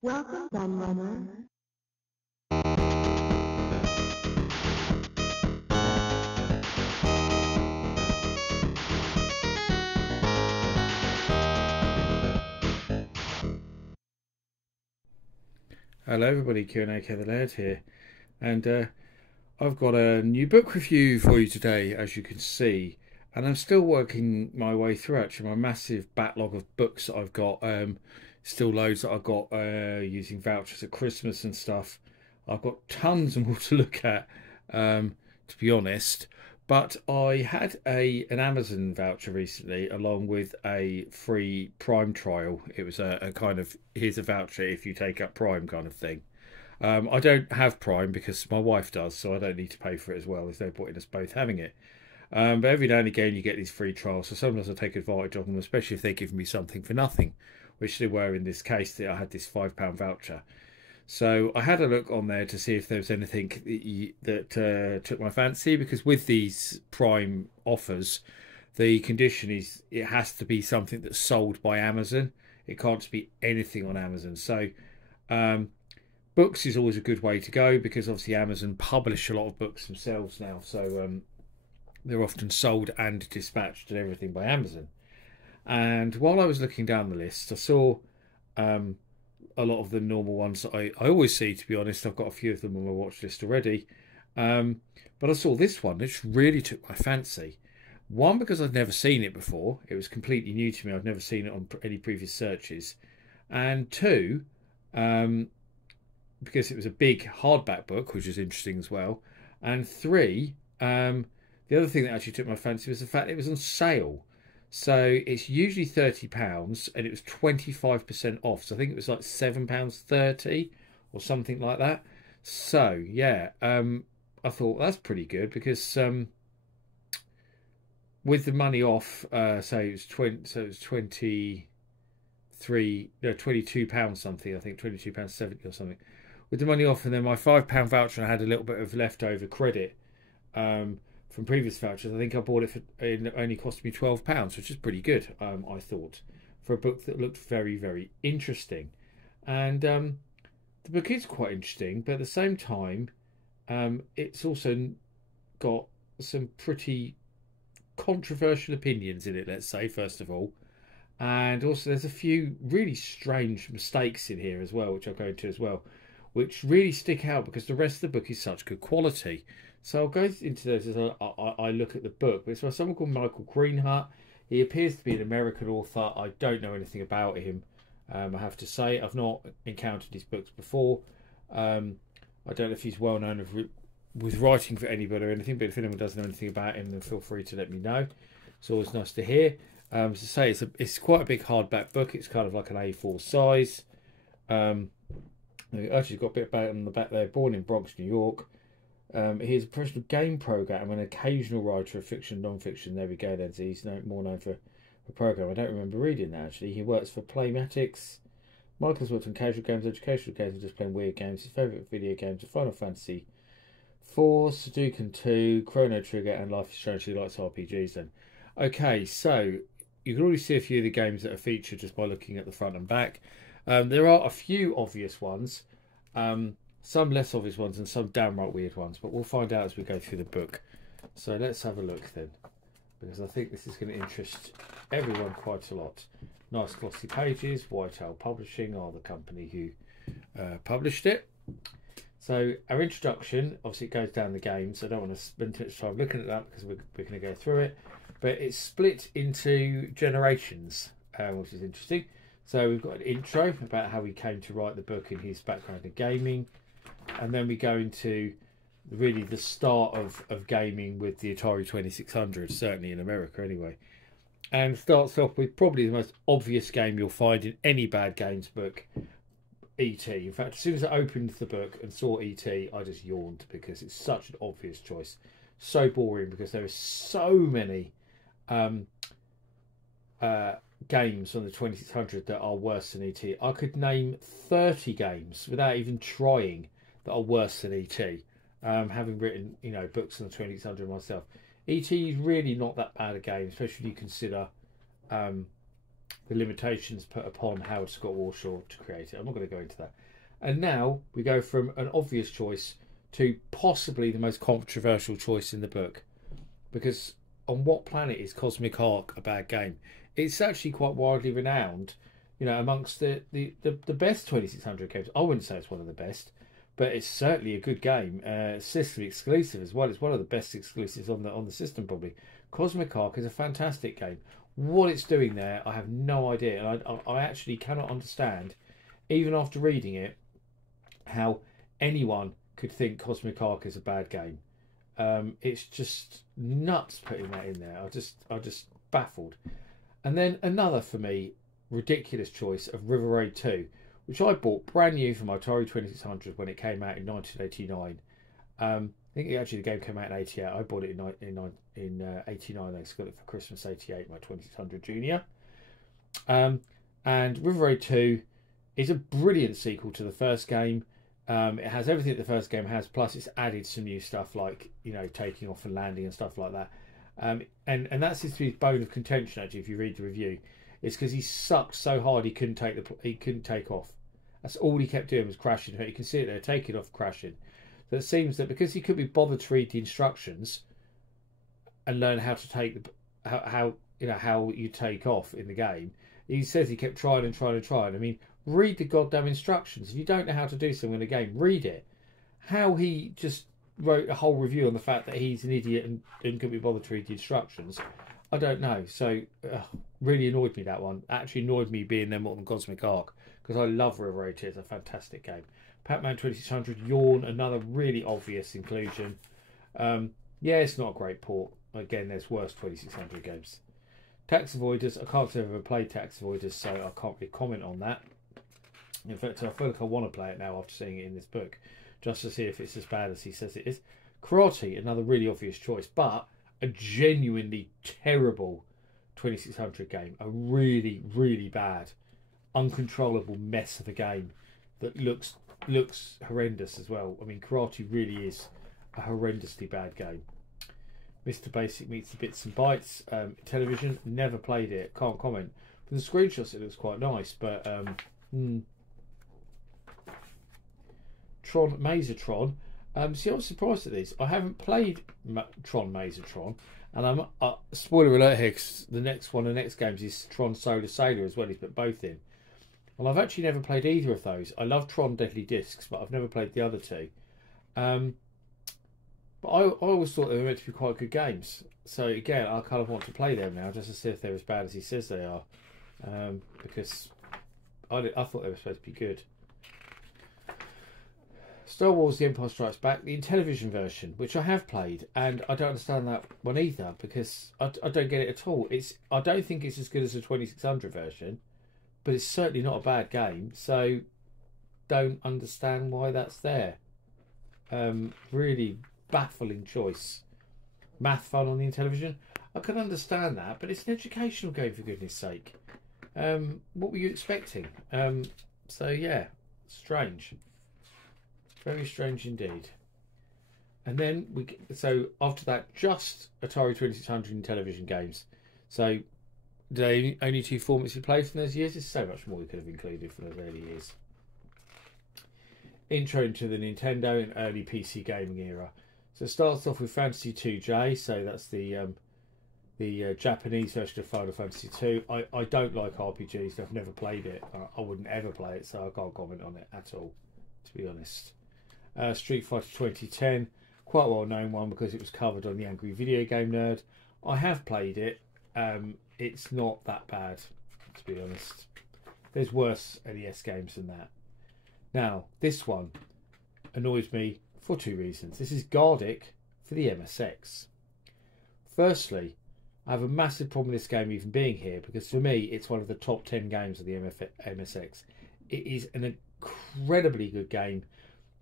Welcome, Gunrunner. Hello everybody, Q&A the Laird here, and I've got a new book review for you today, as you can see, and I'm still working my way through actually my massive backlog of books that I've got. Still loads that I've got using vouchers at Christmas and stuff. I've got tons more to look at, to be honest. But I had an Amazon voucher recently, along with a free Prime trial. It was a kind of here's a voucher if you take up Prime kind of thing. I don't have Prime because my wife does, so I don't need to pay for it as well. There's no point in us both having it. But every now and again you get these free trials, so sometimes I take advantage of them, especially if they give me something for nothing, which they were in this case. That I had this £5 voucher, so I had a look on there to see if there was anything that took my fancy. Because with these Prime offers, the condition is it has to be something that's sold by Amazon. It can't just be anything on Amazon. So um, books is always a good way to go because obviously Amazon publish a lot of books themselves now. So they're often sold and dispatched and everything by Amazon. And while I was looking down the list, I saw um, a lot of the normal ones that I always see, to be honest. I've got a few of them on my watch list already. Um, but I saw this one, which really took my fancy. One, because I'd never seen it before. It was completely new to me. I've never seen it on any previous searches. And two, um, because it was a big hardback book, which is interesting as well. And three, the other thing that actually took my fancy was the fact it was on sale. So it's usually £30 and it was 25% off. So I think it was like £7.30 or something like that. So yeah, I thought that's pretty good because with the money off, say it was 20, so it was 23, no, £22 something. I think £22.70 or something. With the money off, and then my £5 voucher, I had a little bit of leftover credit from previous vouchers. I think I bought it for it only cost me £12, which is pretty good. I thought for a book that looked very very interesting, and the book is quite interesting, but at the same time, it's also got some pretty controversial opinions in it. Let's say first of all. And also, there's a few really strange mistakes in here as well, which I'll go into as well, which really stick out because the rest of the book is such good quality. So I'll go into those as I look at the book. But it's by someone called Michael Greenhut. He appears to be an American author. I don't know anything about him. I have to say, I've not encountered his books before. I don't know if he's well known with writing for anybody or anything, but if anyone does know anything about him, then feel free to let me know. It's always nice to hear. To say it's quite a big hardback book. It's kind of like an A4 size. Actually, got a bit about it on the back there. Born in Bronx, New York. He's a professional game programmer and an occasional writer of fiction and non-fiction. There we go then. So he's more known for a program. I don't remember reading that actually. He works for Playmatics. Michael's worked on casual games, educational games, and just playing weird games. His favourite video games are Final Fantasy 4, Sudoku 2, Chrono Trigger, and Life is Strange. He likes RPGs then. Okay, so you can already see a few of the games that are featured just by looking at the front and back. There are a few obvious ones, some less obvious ones, and some downright weird ones, but we'll find out as we go through the book. So let's have a look then, because I think this is going to interest everyone quite a lot. Nice glossy pages. White Owl Publishing are the company who published it. So our introduction, obviously it goes down the games. I don't want to spend too much time looking at that because we're going to go through it. But it's split into generations, which is interesting. So we've got an intro about how he came to write the book and his background in gaming. And then we go into really the start of gaming with the Atari 2600, certainly in America anyway. And starts off with probably the most obvious game you'll find in any bad games book, E.T. In fact, as soon as I opened the book and saw E.T., I just yawned because it's such an obvious choice. So boring because there are so many um, games on the 2600 that are worse than ET. I could name 30 games without even trying that are worse than ET. Having written, books on the 2600 myself, ET is really not that bad a game, especially if you consider the limitations put upon Howard Scott Warshaw to create it. I'm not going to go into that. And now we go from an obvious choice to possibly the most controversial choice in the book. Because on what planet is Cosmic Ark a bad game? It's actually quite widely renowned, you know, amongst the best 2600 games. I wouldn't say it's one of the best, but it's certainly a good game. System exclusive as well. It's one of the best exclusives on the system probably. Cosmic Ark is a fantastic game. What it's doing there, I have no idea, and I actually cannot understand, even after reading it, how anyone could think Cosmic Ark is a bad game. It's just nuts putting that in there. I'm just baffled. And then another, for me, ridiculous choice of River Raid 2, which I bought brand new for my Atari 2600 when it came out in 1989. I think actually the game came out in 88. I bought it in 89. I got it for Christmas 88, my 2600 Junior. And River Raid 2 is a brilliant sequel to the first game. It has everything that the first game has, plus it's added some new stuff like, you know, taking off and landing and stuff like that. And that seems to be his bone of contention actually. If you read the review, it's because he sucked so hard he couldn't take off. That's all he kept doing was crashing. You can see it there, taking off, crashing. So it seems that because he couldn't be bothered to read the instructions and learn how to take how you take off in the game, he says he kept trying and trying and trying. I mean, read the goddamn instructions. If you don't know how to do something in a game, read it. How he just wrote a whole review on the fact that he's an idiot and couldn't be bothered to read the instructions, I don't know. So really annoyed me, that one. Actually annoyed me being there more than Cosmic Ark, because I love River Raid 2. It's a fantastic game. Pac-Man 2600 Yawn, another really obvious inclusion. Yeah, it's not a great port. Again, there's worse 2600 games. Tax Avoiders, I can't say I've ever played Tax Avoiders, so I can't really comment on that. In fact, I feel like I want to play it now after seeing it in this book, just to see if it's as bad as he says it is. Karate, another really obvious choice, but a genuinely terrible 2600 game. A really, really bad, uncontrollable mess of a game that looks horrendous as well. I mean, Karate really is a horrendously bad game. Mr. Basic meets the Bits and Bytes. Television, never played it, can't comment. From the screenshots it looks quite nice, but Tron Mazetron. See, I was surprised at this. I haven't played Tron Mazetron, and I'm spoiler alert here, because the next games is Tron Solar Sailor as well. He's put both in. Well, I've actually never played either of those. I love Tron Deadly Discs, but I've never played the other two. But I always thought they were meant to be quite good games. So again, I kind of want to play them now, just to see if they're as bad as he says they are. Because I thought they were supposed to be good. Star Wars The Empire Strikes Back, the Intellivision version, which I have played, and I don't understand that one either, because I don't get it at all. I don't think it's as good as the 2600 version, but it's certainly not a bad game, so don't understand why that's there. Really baffling choice. Math fun on the Intellivision, I can understand that, but it's an educational game, for goodness sake. What were you expecting? So yeah, strange. Very strange indeed. And then so after that, just Atari 2600 and television games. So the only two formats you played from those years. There's so much more we could have included from those early years. Intro into the Nintendo and early PC gaming era. So it starts off with Fantasy 2J. So that's the Japanese version of Final Fantasy 2. I don't like RPGs. I've never played it. I wouldn't ever play it, so I can't comment on it at all, to be honest. Street Fighter 2010, quite a well-known one because it was covered on the Angry Video Game Nerd. I have played it. It's not that bad, to be honest. There's worse NES games than that. Now, this one annoys me for two reasons. This is Gardic for the MSX. Firstly, I have a massive problem with this game even being here, because for me, it's one of the top 10 games of the MSX. It is an incredibly good game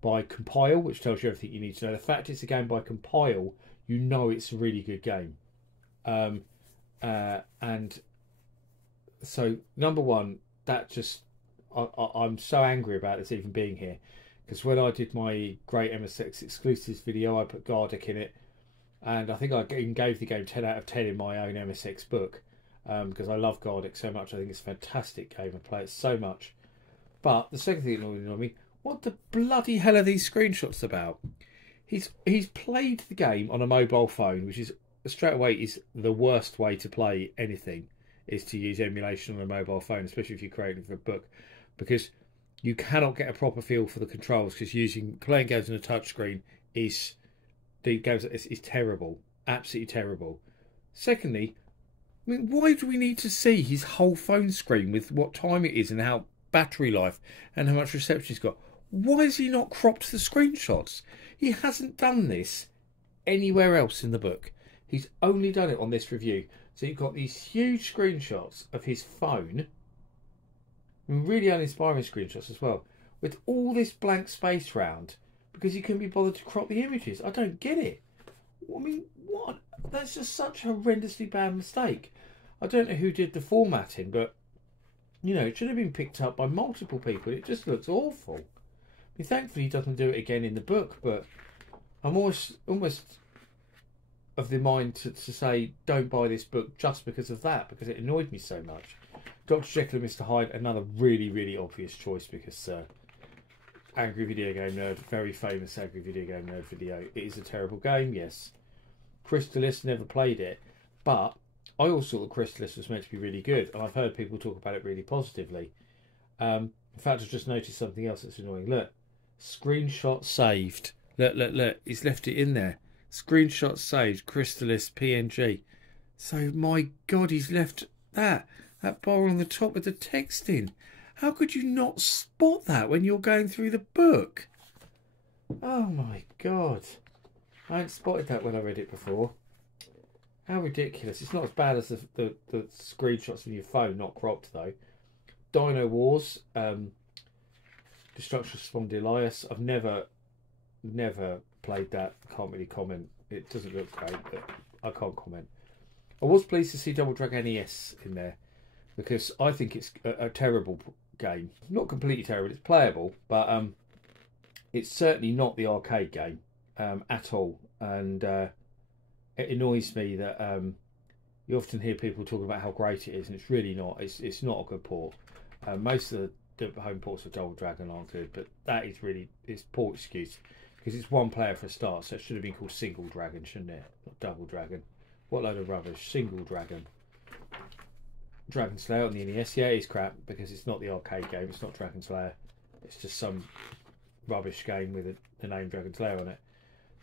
by Compile, which tells you everything you need to know. The fact it's a game by Compile, you know it's a really good game. And so, number one, that just... I'm so angry about this even being here, because when I did my great MSX exclusives video, I put Gardic in it, and I think I even gave the game 10 out of 10 in my own MSX book. because I love Gardic so much. I think it's a fantastic game. I play it so much. But the second thing that annoyed me, what the bloody hell are these screenshots about? He's played the game on a mobile phone, which is straight away is the worst way to play anything, is to use emulation on a mobile phone, especially if you're creating for a book, because you cannot get a proper feel for the controls, because playing games on a touchscreen is terrible, absolutely terrible. Secondly, I mean, why do we need to see his whole phone screen with what time it is and how battery life and how much reception he's got? Why has he not cropped the screenshots? He hasn't done this anywhere else in the book. He's only done it on this review. So you've got these huge screenshots of his phone, and really uninspiring screenshots as well, with all this blank space round because he couldn't be bothered to crop the images. I don't get it. I mean, what? That's just such a horrendously bad mistake. I don't know who did the formatting, but you know, it should have been picked up by multiple people. It just looks awful. I mean, thankfully he doesn't do it again in the book, but I'm almost of the mind to say don't buy this book just because of that, because it annoyed me so much. Dr. Jekyll and Mr. Hyde, another really, really obvious choice, because Angry Video Game Nerd, very famous Angry Video Game Nerd video. It is a terrible game, yes. Crystalis, never played it, but I also thought Crystalis was meant to be really good, and I've heard people talk about it really positively. In fact, I've just noticed something else that's annoying. Look, screenshot saved. Look, he's left it in there. Screenshot saved, Crystalis PNG. So, my God, he's left that bar on the top with the text in. How could you not spot that when you're going through the book? Oh, my God. I hadn't spotted that when I read it before. How ridiculous. It's not as bad as the screenshots on your phone, not cropped, though. Dino Wars, Destruction of Spondylus. I've never played that. Can't really comment. It doesn't look great, but I can't comment. I was pleased to see Double Dragon NES in there, because I think it's a terrible game. Not completely terrible. It's playable, but it's certainly not the arcade game at all. And it annoys me that you often hear people talking about how great it is, and it's really not. It's not a good port. Most of the home ports of Double Dragon aren't good, but that is really it's poor excuse, because it's one player for a start, so it should have been called Single Dragon, shouldn't it? Not Double Dragon. What load of rubbish. Single Dragon. Dragon Slayer on the NES, yeah, it's crap, because it's not the arcade game. It's not Dragon Slayer. It's just some rubbish game with the name Dragon Slayer on it.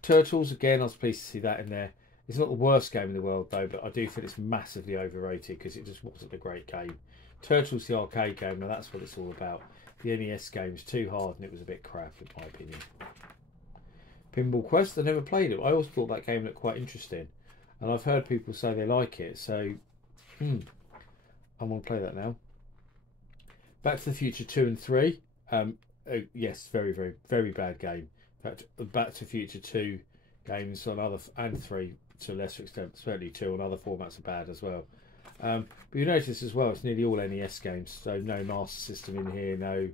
Turtles, again, I was pleased to see that in there. It's not the worst game in the world, though, but I do feel it's massively overrated, because it just wasn't a great game. Turtles, the arcade game, now that's what it's all about. The NES game is too hard, and it was a bit crap, in my opinion. Pinball Quest, I never played it. I always thought that game looked quite interesting, and I've heard people say they like it, so I'm going to play that now. Back to the Future 2 and 3. Yes, very, very, very bad game. In fact, Back to the Future 2 games on other and 3 to a lesser extent, certainly 2 on other formats are bad as well. But you notice as well, it's nearly all NES games, so no Master System in here, no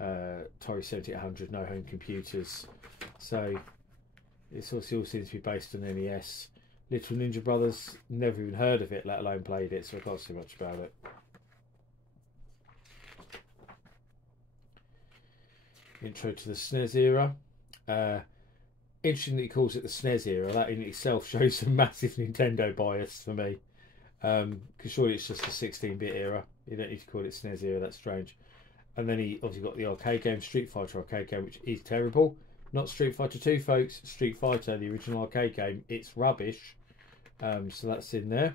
Atari 7800, no home computers. So it's all seems to be based on NES. Little Ninja Brothers, never even heard of it, let alone played it, so I can't say much about it. Intro to the SNES era. Interesting that he calls it the SNES era. That in itself shows some massive Nintendo bias for me. Because surely it's just the 16-bit era. You don't need to call it SNES era, that's strange. And then he obviously got the arcade game, Street Fighter arcade game, which is terrible. Not Street Fighter 2, folks. Street Fighter, the original arcade game. It's rubbish. So that's in there.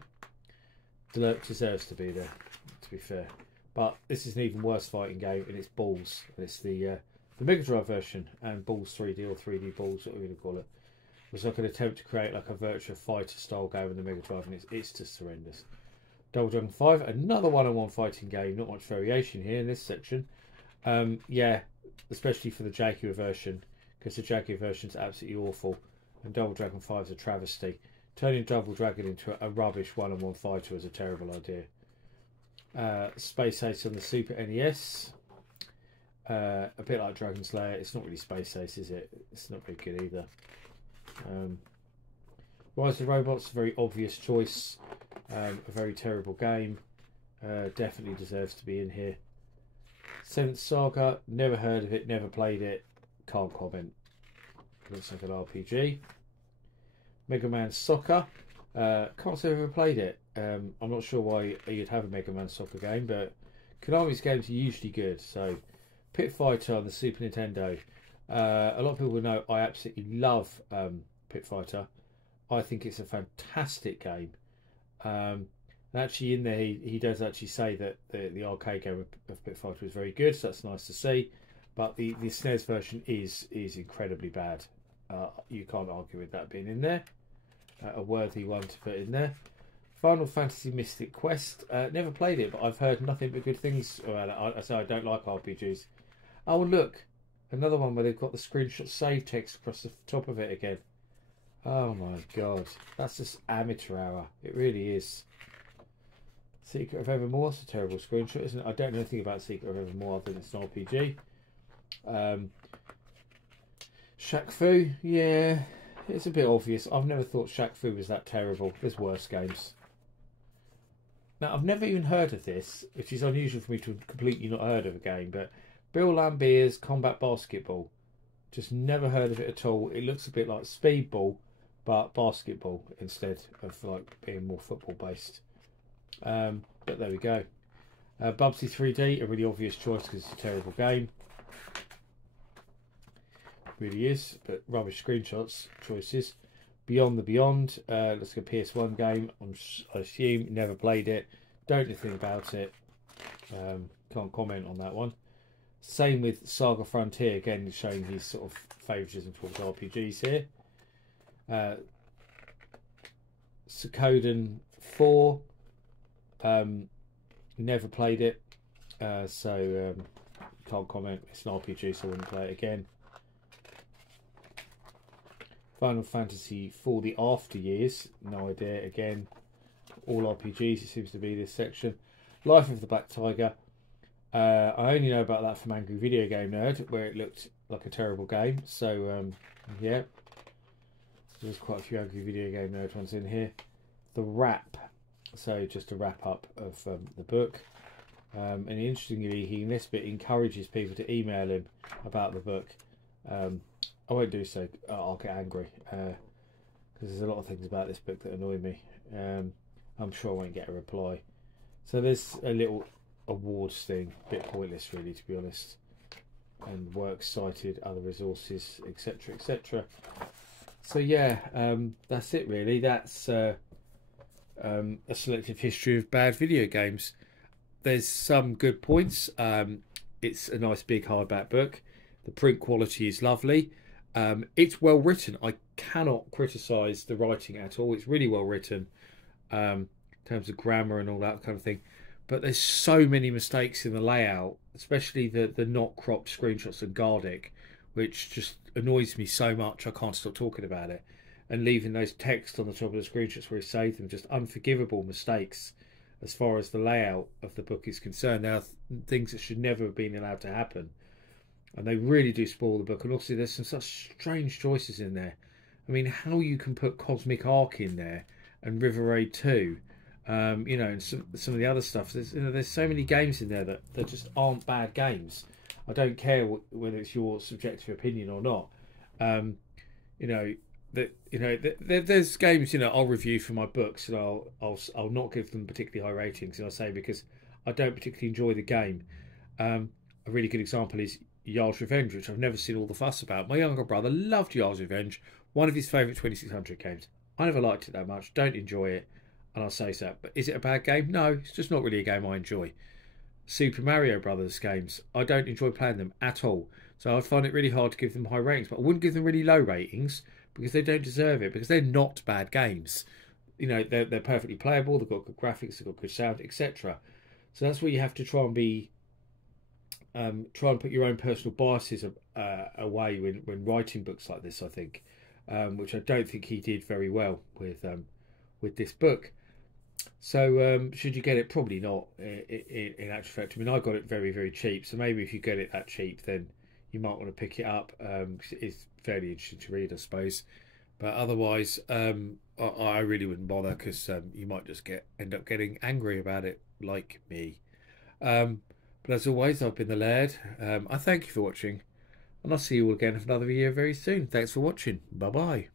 Deserves to be there, to be fair. But this is an even worse fighting game, and it's Balls. And it's the Mega Drive version, and Balls 3D or 3D Balls, what we're going to call it. It was like an attempt to create like a Virtua Fighter style game in the Mega Drive, and it's just horrendous. Double Dragon 5, another one-on-one fighting game. Not much variation here in this section. Yeah, especially for the Jaguar version, because the Jaguar version is absolutely awful, and Double Dragon 5 is a travesty. Turning Double Dragon into a rubbish one-on-one fighter was a terrible idea. Space Ace on the Super NES. A bit like Dragon Slayer. It's not really Space Ace, is it? It's not very good either. Rise of the Robots, a very obvious choice. A very terrible game. Definitely deserves to be in here. Seventh Saga, never heard of it, never played it, can't comment. Looks like an RPG. Mega Man Soccer, can't say I've ever played it. I'm not sure why you'd have a Mega Man Soccer game, but Konami's games are usually good. So, Pit Fighter on the Super Nintendo. A lot of people know I absolutely love Pit Fighter. I think it's a fantastic game. And actually, in there, he does actually say that the arcade game of Pit Fighter is very good, so that's nice to see. But the SNES version is incredibly bad. You can't argue with that being in there. A worthy one to put in there. Final Fantasy Mystic Quest. Never played it, but I've heard nothing but good things about it. I say I don't like RPGs. Oh, look. Another one where they've got the screenshot save text across the top of it again. Oh my god. That's just amateur hour. It really is. Secret of Evermore. It's a terrible screenshot, isn't it? I don't know anything about Secret of Evermore other than it's an RPG. Shaq Fu. Yeah. It's a bit obvious. I've never thought Shaq Fu was that terrible. There's worse games. Now, I've never even heard of this, which is unusual for me to have completely not heard of a game, but Bill Lambier's Combat Basketball. Just never heard of it at all. It looks a bit like Speedball, but basketball instead of like being more football based. But there we go. Bubsy 3D, a really obvious choice because it's a terrible game. Really is, but rubbish screenshots choices. Beyond the Beyond, looks like a PS1 game. I assume never played it, don't know anything about it. Can't comment on that one. Same with Saga Frontier, again showing his sort of favouritism towards RPGs here. Suikoden 4, never played it, so can't comment. It's an RPG, so I wouldn't play it again. Final Fantasy for the After Years, no idea, again, all RPGs it seems to be this section. Life of the Black Tiger, I only know about that from Angry Video Game Nerd, where it looked like a terrible game, so yeah, there's quite a few Angry Video Game Nerd ones in here. The Wrap, so just a wrap up of the book, and interestingly he in this bit encourages people to email him about the book. I won't do so. I'll get angry because there's a lot of things about this book that annoy me. I'm sure I won't get a reply. So there's a little awards thing, a bit pointless really, to be honest. And works cited, other resources, etc., etc. So yeah, that's it really. That's a selective history of bad video games. There's some good points. It's a nice big hardback book. The print quality is lovely. It's well written. I cannot criticise the writing at all. It's really well written in terms of grammar and all that kind of thing. But there's so many mistakes in the layout, especially the not cropped screenshots and Gardic, which just annoys me so much I can't stop talking about it. And leaving those text on the top of the screenshots where he saved them, just unforgivable mistakes as far as the layout of the book is concerned. Now, things that should never have been allowed to happen. And they really do spoil the book. And also there's some such strange choices in there. I mean, how you can put Cosmic Arc in there and River Raid 2, you know, and some of the other stuff. There's so many games in there that just aren't bad games. I don't care whether it's your subjective opinion or not. There's games, I'll review for my books and I'll not give them particularly high ratings, and I'll say because I don't particularly enjoy the game. A really good example is Yar's Revenge, which I've never seen all the fuss about. My younger brother loved Yar's Revenge, one of his favourite 2600 games. I never liked it that much, don't enjoy it, and I'll say so. But is it a bad game? No, it's just not really a game I enjoy. Super Mario Brothers games, I don't enjoy playing them at all. So I find it really hard to give them high ratings, but I wouldn't give them really low ratings because they don't deserve it, because they're not bad games. They're perfectly playable, they've got good graphics, they've got good sound, etc. So that's where you have to try and be try and put your own personal biases away when writing books like this, I think, which I don't think he did very well with this book. So should you get it? Probably not, in actual fact. I mean, I got it very, very cheap, so maybe if you get it that cheap, then you might want to pick it up. It's fairly interesting to read, I suppose. But otherwise, I really wouldn't bother because you might just end up getting angry about it, like me. Um, but as always, I've been the Laird. I thank you for watching, and I'll see you all again for another video very soon. Thanks for watching. Bye bye.